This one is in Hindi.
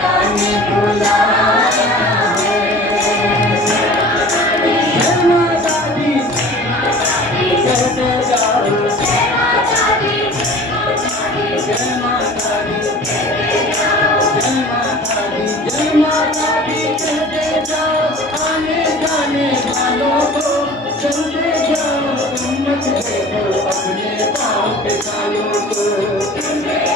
ने बुलाया है। जय माता दी कहते जाओ, जय माता दी, जय माता दी, जय माता दी, जय माता दी कहते जाओ। आने जाने वालों को चलते जाओ, मत देखो अपने पाँव के सालों को।